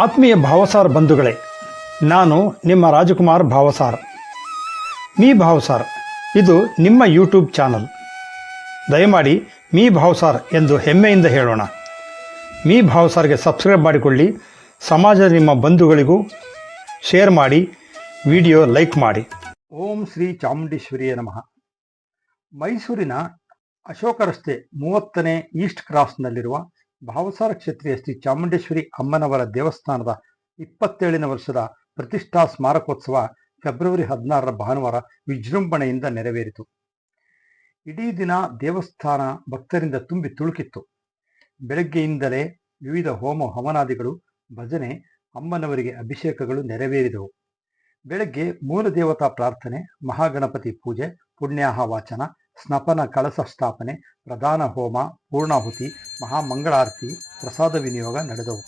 ಆತ್ಮೀಯ ಭಾವಸಾರ್ ಬಂಧುಗಳೇ, ನಾನು ನಿಮ್ಮ ರಾಜಕುಮಾರ್ ಭಾವಸಾರ್. ಮೀ ಭಾವಸಾರ್, ಇದು ನಿಮ್ಮ ಯೂಟ್ಯೂಬ್ ಚಾನಲ್. ದಯಮಾಡಿ ಮೀ ಭಾವಸಾರ್ ಎಂದು ಹೆಮ್ಮೆಯಿಂದ ಹೇಳೋಣ. ಮೀ ಭಾವಸಾರ್ಗೆ ಸಬ್ಸ್ಕ್ರೈಬ್ ಮಾಡಿಕೊಳ್ಳಿ, ಸಮಾಜದ ನಿಮ್ಮ ಬಂಧುಗಳಿಗೂ ಶೇರ್ ಮಾಡಿ, ವಿಡಿಯೋ ಲೈಕ್ ಮಾಡಿ. ಓಂ ಶ್ರೀ ಚಾಮುಂಡೇಶ್ವರಿಯ ನಮಃ. ಮೈಸೂರಿನ ಅಶೋಕ ರಸ್ತೆ ಮೂವತ್ತನೇ ಈಸ್ಟ್ ಕ್ರಾಸ್ನಲ್ಲಿರುವ ಭಾವಸಾರ ಕ್ಷೇತ್ರೀಯ ಶ್ರೀ ಚಾಮುಂಡೇಶ್ವರಿ ಅಮ್ಮನವರ ದೇವಸ್ಥಾನದ ಇಪ್ಪತ್ತೇಳನೇ ವರ್ಷದ ಪ್ರತಿಷ್ಠಾ ಸ್ಮಾರಕೋತ್ಸವ ಫೆಬ್ರವರಿ ಹದಿನಾರರ ಭಾನುವಾರ ವಿಜೃಂಭಣೆಯಿಂದ ನೆರವೇರಿತು. ಇಡೀ ದಿನ ದೇವಸ್ಥಾನ ಭಕ್ತರಿಂದ ತುಂಬಿ ತುಳುಕಿತ್ತು. ಬೆಳಗ್ಗೆಯಿಂದಲೇ ವಿವಿಧ ಹೋಮ ಹವನಾದಿಗಳು, ಭಜನೆ, ಅಮ್ಮನವರಿಗೆ ಅಭಿಷೇಕಗಳು ನೆರವೇರಿದವು. ಬೆಳಗ್ಗೆ ಮೂಲ ದೇವತಾ ಪ್ರಾರ್ಥನೆ, ಮಹಾಗಣಪತಿ ಪೂಜೆ, ಪುಣ್ಯಾಹ ವಾಚನ ಸ್ನಪನ ಕಳಸ ಸ್ಥಾಪನೆ ಪ್ರಧಾನ ಹೋಮ ಪೂರ್ಣಾಹುತಿ ಮಹಾಮಂಗಳಾರತಿ ಪ್ರಸಾದ ವಿನಿಯೋಗ ನಡೆದವು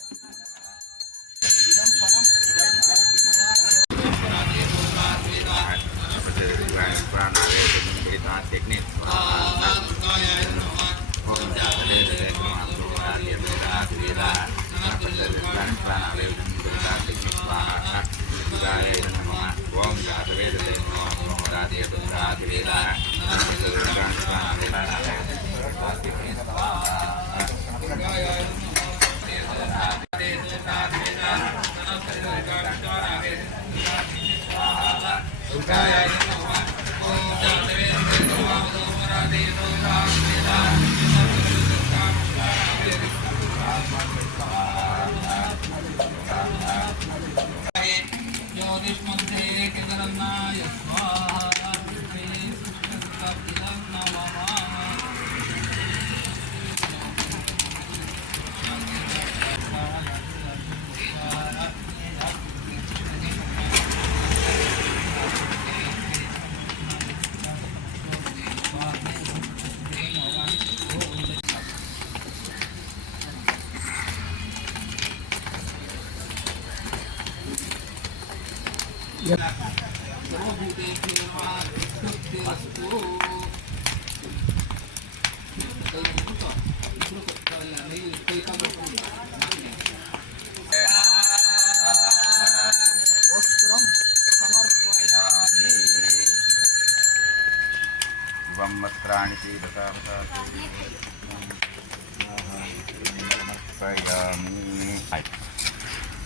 ಓಂ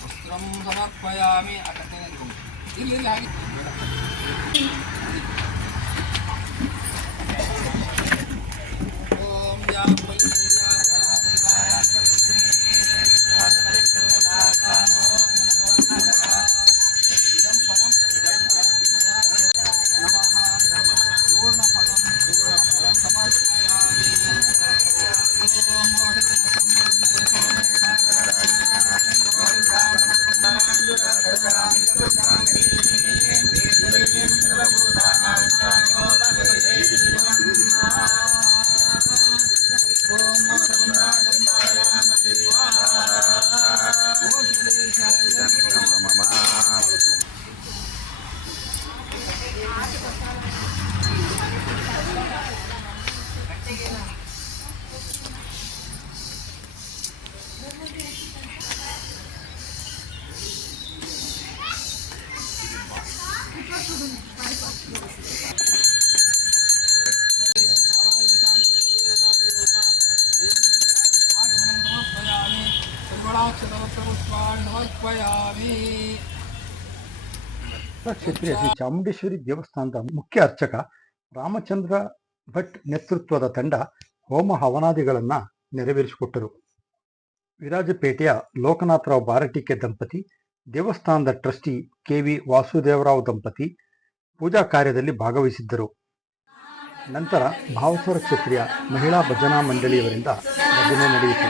ವಸ್ತ್ರಂ ಸಮರ್ಪಯಾಮಿ ಆ ಕಟ್ಟೆನ ಇಟ್ಕೊಂಡು. ಇಲ್ಲಿ ಇಲ್ಲಿ ಹಾಗೆ ಓಂ ಯಾ ಕ್ಷೇತ್ರೀಯ ಶ್ರೀ ಚಾಮುಂಡೇಶ್ವರಿ ದೇವಸ್ಥಾನದ ಮುಖ್ಯ ಅರ್ಚಕ ರಾಮಚಂದ್ರ ಭಟ್ ನೇತೃತ್ವದ ತಂಡ ಹೋಮ ಹವನಾದಿಗಳನ್ನು ನೆರವೇರಿಸಿಕೊಟ್ಟರು. ವಿರಾಜಪೇಟೆಯ ಲೋಕನಾಥರಾವ್ ಬಾರಟಿಕೆ ದಂಪತಿ ದೇವಸ್ಥಾನದ ಟ್ರಸ್ಟಿ ಕೆ ವಿ ವಾಸುದೇವರಾವ್ ದಂಪತಿ ಪೂಜಾ ಕಾರ್ಯದಲ್ಲಿ ಭಾಗವಹಿಸಿದ್ದರು. ನಂತರ ಭಾವಸ್ವರ ಕ್ಷತ್ರಿಯ ಮಹಿಳಾ ಭಜನಾ ಮಂಡಳಿಯವರಿಂದ ಭಜನೆ ನಡೆಯಿತು.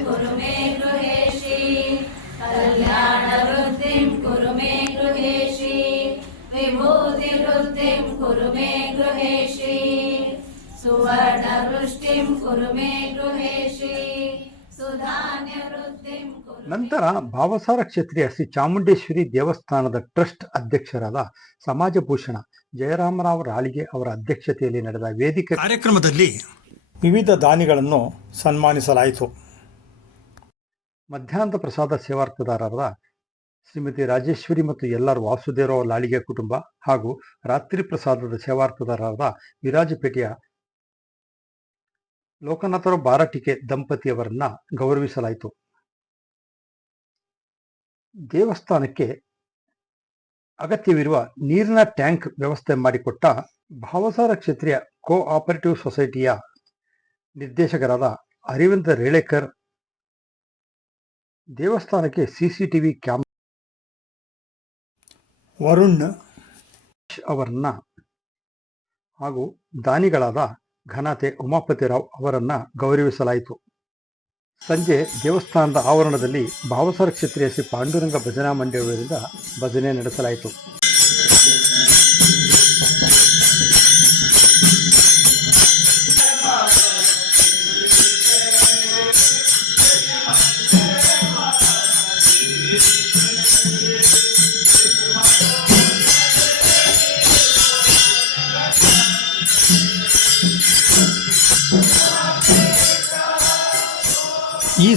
ನಂತರ ಭಾವಸಾರ ಕ್ಷತ್ರಿಯ ಶ್ರೀ ಚಾಮುಂಡೇಶ್ವರಿ ದೇವಸ್ಥಾನದ ಟ್ರಸ್ಟ್ ಅಧ್ಯಕ್ಷರಾದ ಸಮಾಜಭೂಷಣ ಜಯರಾಮರಾವ್ ರಾಳಿಗೆ ಅವರ ಅಧ್ಯಕ್ಷತೆಯಲ್ಲಿ ನಡೆದ ವೇದಿಕೆ ಕಾರ್ಯಕ್ರಮದಲ್ಲಿ ವಿವಿಧ ದಾನಿಗಳನ್ನು ಸನ್ಮಾನಿಸಲಾಯಿತು. ಮಧ್ಯಾಹ್ನದ ಪ್ರಸಾದ ಸೇವಾರ್ಥದಾರರಾದ ಶ್ರೀಮತಿ ರಾಜೇಶ್ವರಿ ಮತ್ತು ಎಲ್ಲರ ವಾಸುದೇವರಾವ್ ಲಾಳಿಗೆ ಕುಟುಂಬ ಹಾಗೂ ರಾತ್ರಿ ಪ್ರಸಾದದ ಸೇವಾರ್ಥದಾರರಾದ ವಿರಾಜಪೇಟೆಯ ಲೋಕನಾಥರಾವ್ ಬಾರಟಿಕೆ ದಂಪತಿಯವರನ್ನ ಗೌರವಿಸಲಾಯಿತು. ದೇವಸ್ಥಾನಕ್ಕೆ ಅಗತ್ಯವಿರುವ ನೀರಿನ ಟ್ಯಾಂಕ್ ವ್ಯವಸ್ಥೆ ಮಾಡಿಕೊಟ್ಟ ಭಾವಸಾರ ಕ್ಷೇತ್ರೀಯ ಕೋ ಆಪರೇಟಿವ್ ಸೊಸೈಟಿಯ ನಿರ್ದೇಶಕರಾದ ಅರವಿಂದ ರೇಳೇಕರ್ ದೇವಸ್ಥಾನಕ್ಕೆ ಸಿಸಿಟಿವಿ ಕ್ಯಾಮ್ ವರುಣ್ ಅವರನ್ನ ಹಾಗೂ ದಾನಿಗಳಾದ ಘನತೆ ಉಮಾಪತಿರಾವ್ ಅವರನ್ನ ಗೌರವಿಸಲಾಯಿತು. ಸಂಜೆ ದೇವಸ್ಥಾನದ ಆವರಣದಲ್ಲಿ ಭಾವಸರ ಕ್ಷೇತ್ರೀಯ ಶ್ರೀ ಪಾಂಡುರಂಗ ಭಜನಾ ಮಂಡಳಿಯವರಿಂದ ಭಜನೆ ನಡೆಸಲಾಯಿತು.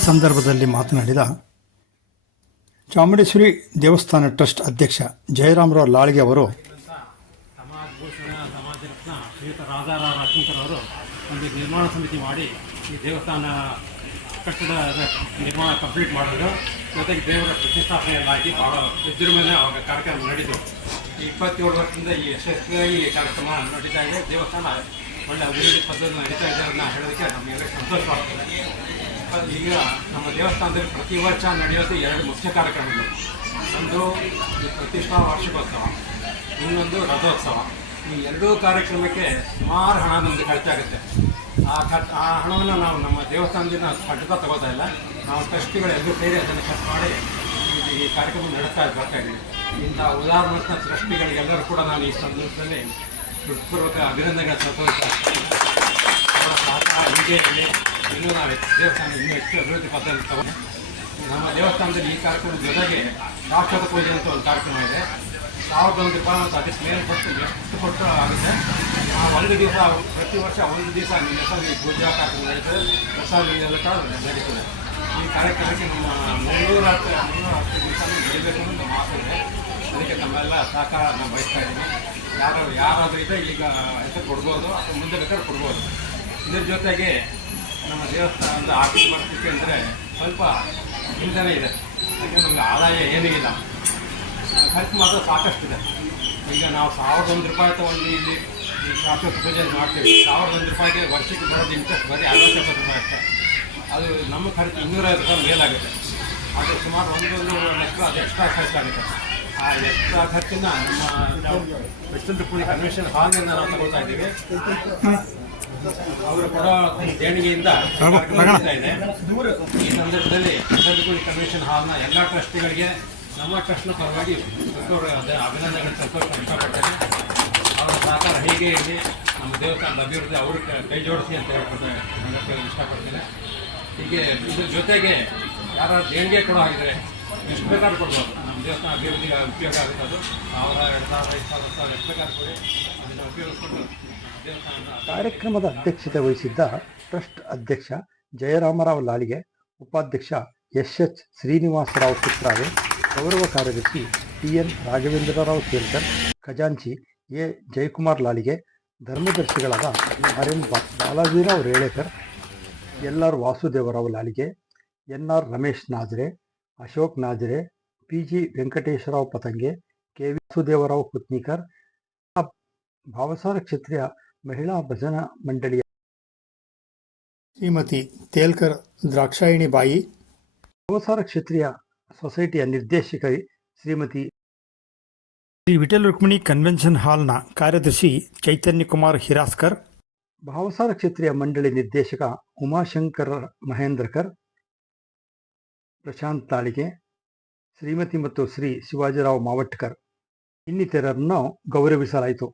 ಸಂದರ್ಭದಲ್ಲಿ ಮಾತನಾಡಿದ ಚಾಮುಂಡೇಶ್ವರಿ ದೇವಸ್ಥಾನ ಟ್ರಸ್ಟ್ ಅಧ್ಯಕ್ಷ ಜಯರಾಮರಾವ್ ಲಾಳ್ಗೆ ಅವರು ಶ್ರೀಯುತ ರಾಜಶಂಕರ್ ಒಂದು ನಿರ್ಮಾಣ ಸಮಿತಿ ಮಾಡಿ ಈ ದೇವಸ್ಥಾನ ಕಷ್ಟದ ನಿರ್ಮಾಣ ಕಂಪ್ಲೀಟ್ ಮಾಡಿದ್ರು ಜೊತೆಗೆ ದೇವರ ಪ್ರತಿಷ್ಠಾಪನೆಯಲ್ಲಾಗಿ ಭಾಳ ವಿಜೃಂಭಣೆ ಅವಾಗ ಕಾರ್ಯಕ್ರಮ ನಡೀತು ಇಪ್ಪತ್ತೇಳು ವರ್ಷದಿಂದ ಈ ಯಶಸ್ವಿಯಾಗಿ ಕಾರ್ಯಕ್ರಮ ನಡೀತಾ ಇದೆ ದೇವಸ್ಥಾನ ಒಳ್ಳೆ ಅಭಿವೃದ್ಧಿ ಪದ್ಧತಿ ನಡೀತಾ ಇದೆ ಅದನ್ನ ಹೇಳೋದಕ್ಕೆ ನಮಗೆ ಸಂತೋಷವಾಗ್ತದೆ. ಈಗ ನಮ್ಮ ದೇವಸ್ಥಾನದಲ್ಲಿ ಪ್ರತಿ ವರ್ಷ ನಡೆಯೋದು ಎರಡು ಮುಖ್ಯ ಕಾರ್ಯಕ್ರಮಗಳು. ಒಂದು ಈ ಪ್ರತಿಷ್ಠಾ ವಾರ್ಷಿಕೋತ್ಸವ, ಇನ್ನೊಂದು ರಥೋತ್ಸವ. ಈ ಎರಡೂ ಕಾರ್ಯಕ್ರಮಕ್ಕೆ ಸುಮಾರು ಹಣ ನಮಗೆ ಖರ್ಚಾಗುತ್ತೆ. ಆ ಖರ್ಚು, ಆ ಹಣವನ್ನು ನಾವು ನಮ್ಮ ದೇವಸ್ಥಾನದಿಂದ ಖಂಡಿತ ತಗೋತಾ ಇಲ್ಲ. ನಾವು ಟ್ರಸ್ಟಿಗಳು ಎಲ್ಲರೂ ಸೇರಿ ಅದನ್ನು ಖರ್ಚು ಮಾಡಿ ಈ- ಕಾರ್ಯಕ್ರಮ ನಡೆಸ್ತಾ ಬರ್ತಾ ಇದ್ದೀವಿ. ಇಂಥ ಉದಾಹರಣೆ ಟ್ರಸ್ಟಿಗಳಿಗೆಲ್ಲರೂ ಕೂಡ ನಾನು ಈ ಸಂದರ್ಭದಲ್ಲಿ ಹೃತ್ಪೂರ್ವಕ ಅಭಿನಂದನೆಗಳ ಸಹಕಾರ, ಹೀಗೆ ಇನ್ನೂ ನಾವು ದೇವಸ್ಥಾನ ಇನ್ನೂ ಹೆಚ್ಚು ಅಭಿವೃದ್ಧಿ ಪದ್ಧತಿ ನಮ್ಮ ದೇವಸ್ಥಾನದಲ್ಲಿ ಈ ಕಾರ್ಯಕ್ರಮದ ಜೊತೆಗೆ ಶಾಶ್ವತ ಪೂಜೆ ಅಂತ ಒಂದು ಕಾರ್ಯಕ್ರಮ ಇದೆ ಸಾವಿರದ ಒಂದು ರೂಪಾಯಿ ಅಂತ ಅದಕ್ಕೆ ಮೇಲೆ ಕೊಟ್ಟು ಎಷ್ಟು ಕೊಟ್ಟು ಆಗುತ್ತೆ ಆ ಒಂದು ದಿವಸ ಪ್ರತಿ ವರ್ಷ ಒಂದು ದಿವಸ ನಿಮ್ಮ ಈ ಪೂಜಾ ಕಾರ್ಯಕ್ರಮ ನಡೀತದೆ ಎಲ್ಲ ಕೂಡ ನಡೀತದೆ ಈ ಕಾರ್ಯಕ್ರಮಕ್ಕೆ ನಮ್ಮ ಮುನ್ನೂರ ಮುನ್ನೂರ ಹತ್ತು ದಿವಸ ನಡೀಬೇಕು ಅಂತ ಆಸೆ ಇದೆ ಅದಕ್ಕೆ ನಮ್ಮೆಲ್ಲ ಸಹಕಾರ ನಾನು ಬಯಸ್ತಾ ಇದ್ದೀನಿ ಯಾರು ಯಾರಾದರೂ ಇದೆ ಈಗ ಹೆಸರು ಕೊಡ್ಬೋದು ಅಥವಾ ಮುಂದೆ ಬೇಕಾದ್ರೆ ಕೊಡ್ಬೋದು ಇದ್ರ ಜೊತೆಗೆ ನಮ್ಮ ದೇವಸ್ಥಾನದ ಆರ್ಥಿಕ ಪರಿಸ್ಥಿತಿ ಅಂದರೆ ಸ್ವಲ್ಪ ಹಿಂದೆನೇ ಇದೆ. ಹಾಗೆ ನಮಗೆ ಆದಾಯ ಏನೂ ಇಲ್ಲ ಖರ್ಚು ಮಾತ್ರ ಸಾಕಷ್ಟಿದೆ. ಈಗ ನಾವು ಸಾವಿರದ ಒಂದು ರೂಪಾಯಿ ತಗೊಂಡು ಇಲ್ಲಿ ಈ ಶಾಶ್ವತ ಪೂಜೆ ಮಾಡ್ತೀವಿ. ಸಾವಿರದ ಒಂದು ರೂಪಾಯಿಗೆ ವರ್ಷಕ್ಕೆ ಬರೋದು ಇಂಟ್ರೆಸ್ಟ್ ಬರೀ ಅರವತ್ತು ಎಪ್ಪತ್ತು ರೂಪಾಯಿ ಅಷ್ಟೇ. ಅದು ನಮ್ಮ ಖರ್ಚು ಇನ್ನೂರೈವತ್ತು ರೂಪಾಯಿ ಮೇಲಾಗುತ್ತೆ. ಅದು ಸುಮಾರು ಒಂದು ಲಕ್ಷ ಅದು ಎಕ್ಸ್ಟ್ರಾ ಖರ್ಚಾಗುತ್ತೆ. ಆ ಎಕ್ಸ್ಟ್ರಾ ಖರ್ಚನ್ನ ನಮ್ಮ ವೆಸ್ಟರ್ನ್ ಪುಣೆ ಕನ್ವೆನ್ಷನ್ ಹಾಲ್ನಿಂದ ನಾವು ತಗೊಳ್ತಾ ಇದ್ದೀವಿ. ಅವರು ಕೊಡೋ ದೇಣಿಗೆಯಿಂದ ಇದೆ. ಈ ಸಂದರ್ಭದಲ್ಲಿ ವೆಸ್ಟರ್ನ್ ಕನ್ವೆನ್ಷನ್ ಹಾಲ್ನ ಎಲ್ಲ ಟ್ರಸ್ಟ್ಗಳಿಗೆ ನಮ್ಮ ಟ್ರಸ್ಟ್ನ ಪರವಾಗಿ ಅಭಿನಂದನೆಗಳು ಸಂತೋಷ ಇಷ್ಟಪಡ್ತೇನೆ ಅವರ ಸಹಕಾರ ಹೇಗೆ ಇರಲಿ ನಮ್ಮ ದೇವಸ್ಥಾನದ ಅಭಿವೃದ್ಧಿ ಅವರು ಕೈ ಜೋಡಿಸಿ ಅಂತ ಹೇಳಕ್ಕೆ ಇಷ್ಟಪಡ್ತೇನೆ. ಹೀಗೆ ಇದ್ರ ಜೊತೆಗೆ ಯಾರು ದೇಣಿಗೆ ಕೊಡೋ ಹಾಗಿದ್ರೆ ಎಷ್ಟು ಬೇಕಾದ್ರೂ ಕೊಡ್ಬೋದು. ನಮ್ಮ ದೇವಸ್ಥಾನ ಅಭಿವೃದ್ಧಿಗೆ ಉಪಯೋಗ ಆಗುತ್ತೆ ಅದು. ಸಾವಿರ ಎರಡು ಸಾವಿರ ಐದು ಸಾವಿರ ಸಾವಿರ ಎಷ್ಟು ಬೇಕಾದ್ರೂ ಕೊಡಿ. ಅದನ್ನು ಉಪಯೋಗಿಸ್ಕೊಂಡು ಕಾರ್ಯಕ್ರಮದ ಅಧ್ಯಕ್ಷತೆ ವಹಿಸಿದ್ದ ಟ್ರಸ್ಟ್ ಅಧ್ಯಕ್ಷ ಜಯರಾಮರಾವ್ ಲಾಳಿಗೆ ಉಪಾಧ್ಯಕ್ಷ ಎಸ್ ಎಚ್ ಶ್ರೀನಿವಾಸರಾವ್ ಪುತ್ರಾವೆ ಗೌರವ ಕಾರ್ಯದರ್ಶಿ ಟಿ ಎನ್ ರಾಘವೇಂದ್ರರಾವ್ ಸೇರ್ಕರ್ ಖಜಾಂಚಿ A. Jayakumar Lalige ಧರ್ಮದರ್ಶಿಗಳಾದ R N Balajirao Relekar L R Vasudevrao Lalige N R Ramesh Najre, Ashok Najre P G Venkateshwarrao Patange K V Vasudevrao Kutnikar Bhavasara Kshetriya ಮಹಿಳಾ ಭಜನಾ ಮಂಡಳಿಯ ಶ್ರೀಮತಿ ತೇಲ್ಕರ್ ದ್ರಾಕ್ಷಾಯಿಣಿ ಬಾಯಿ. ಭಾವಸಾರ ಕ್ಷೇತ್ರೀಯ ಸೊಸೈಟಿಯ ನಿರ್ದೇಶಕ ಶ್ರೀಮತಿ ಶ್ರೀ ವಿಠಲ್ ರುಕ್ಮಿಣಿ ಕನ್ವೆನ್ಷನ್ ಹಾಲ್ನ ಕಾರ್ಯದರ್ಶಿ ಚೈತನ್ಯ ಕುಮಾರ್ ಹಿರಾಸ್ಕರ್. ಭಾವಸಾರ ಕ್ಷೇತ್ರೀಯ ಮಂಡಳಿ ನಿರ್ದೇಶಕ ಉಮಾಶಂಕರ ಮಹೇಂದ್ರಕರ್. ಪ್ರಶಾಂತ್ ತಾಳಿಗೆ ಶ್ರೀಮತಿ ಮತ್ತು ಶ್ರೀ ಶಿವಾಜಿರಾವ್ ಮಾವಟ್ಕರ್. ಇನ್ನಿತರರನ್ನು ಗೌರವಿಸಲಾಯಿತು.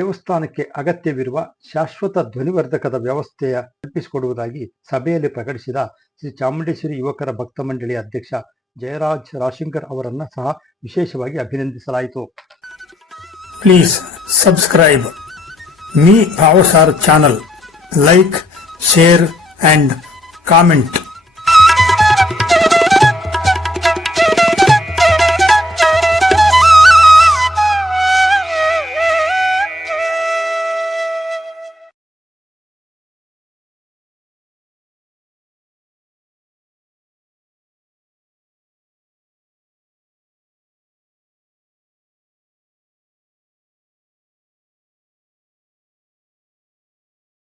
ದೇವಸ್ಥಾನಕ್ಕೆ ಅಗತ್ಯವಿರುವ ಶಾಶ್ವತ ಧ್ವನಿವರ್ಧಕದ ವ್ಯವಸ್ಥೆಯ ಕಲ್ಪಿಸಿಕೊಡುವುದಾಗಿ ಸಭೆಯಲ್ಲಿ ಪ್ರಕಟಿಸಿದ ಶ್ರೀ ಚಾಮುಂಡೇಶ್ವರಿ ಯುವಕರ ಭಕ್ತ ಮಂಡಳಿಯ ಅಧ್ಯಕ್ಷ ಜಯರಾಜ್ ರಾಶಂಕರ್ ಅವರನ್ನು ಸಹ ವಿಶೇಷವಾಗಿ ಅಭಿನಂದಿಸಲಾಯಿತು. Please subscribe me Bhavasar channel like share and comment